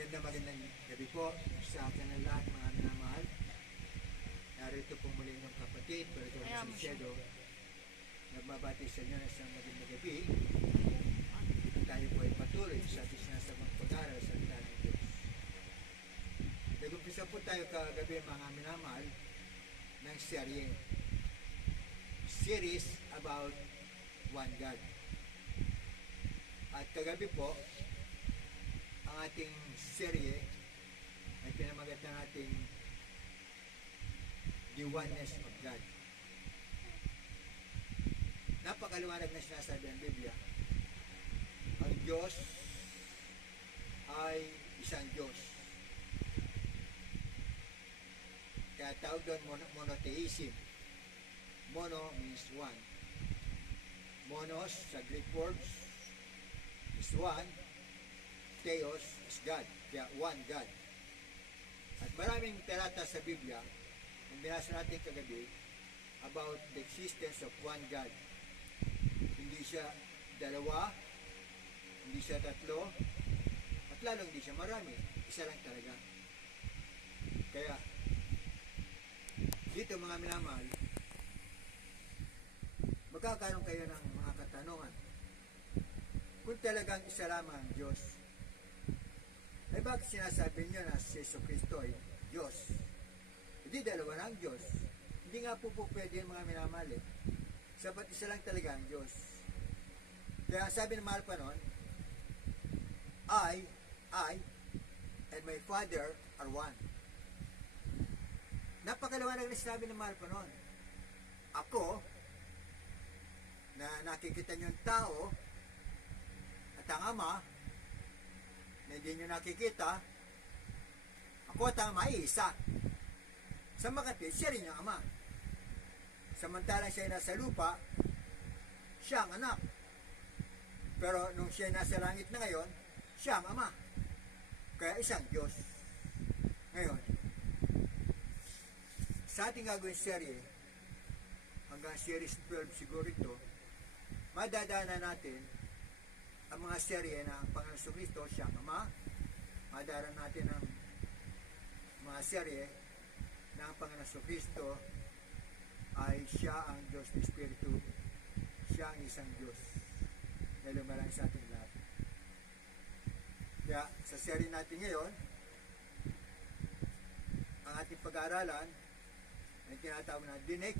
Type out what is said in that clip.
Magandang gabi po sa akin ng lahat mga minamahal. Narito po muli ng kapatid, Brother Salcedo. Nagbabati sa inyo na isang magandang gabi. Tayo po ay patuloy sa ating sinasabang pag-aaral sa salita ng Diyos. Nag-umpisa po tayo kagabi mga minamahal ng series about one God. At kagabi po, ang ating serye ay pinamagatan natin The Oneness of God. Napakaliwanag na sinasabi ang Biblia. Ang Diyos ay isang Diyos. Kaya tawag doon monotheism. Mono means one. Monos sa Greek words is one. Theos is God, kaya one God. At maraming talata sa Biblia, yung binasa natin kagabi, about the existence of one God. Hindi siya dalawa, hindi siya tatlo, at lalong hindi siya marami. Isa lang talaga. Kaya, dito mga minamahal, magkakaroon kayo ng mga katanungan. Kung talagang isa lamang ang Diyos, ay bakit sinasabi niyo na si Jesucristo ay Diyos? Hindi dalawa na ang Diyos. Hindi nga po pwede yung mga minamahal. Sapat isa lang talaga ang Diyos. Kaya sabi ng mahal pa nun, I and my Father are one. Napakaliwanag na sinabi ng mahal pa nun. Ako, na nakikita niyo ang tao, at ang Ama, na hindi nyo nakikita, ako at ang Ama ay isa. Sa makatwid, siya rin yung Ama. Samantalang siya ay nasa lupa, siya ang anak. Pero nung siya ay nasa langit na ngayon, siya ang Ama. Kaya isang Diyos. Ngayon, sa ating gagawin serye, hanggang series 12 siguro ito, madadaanan natin ang mga serye na ang Panginoon Jesucristo siyang Ama. Madaran natin ang mga serye na ang Panginoon Jesucristo ay siya ang Diyos ng Espiritu. Siya ang isang Diyos na lumalang sa ating lahat. Kaya sa serye natin ngayon, ang ating pag-aaralan ay tinatawag na The Nature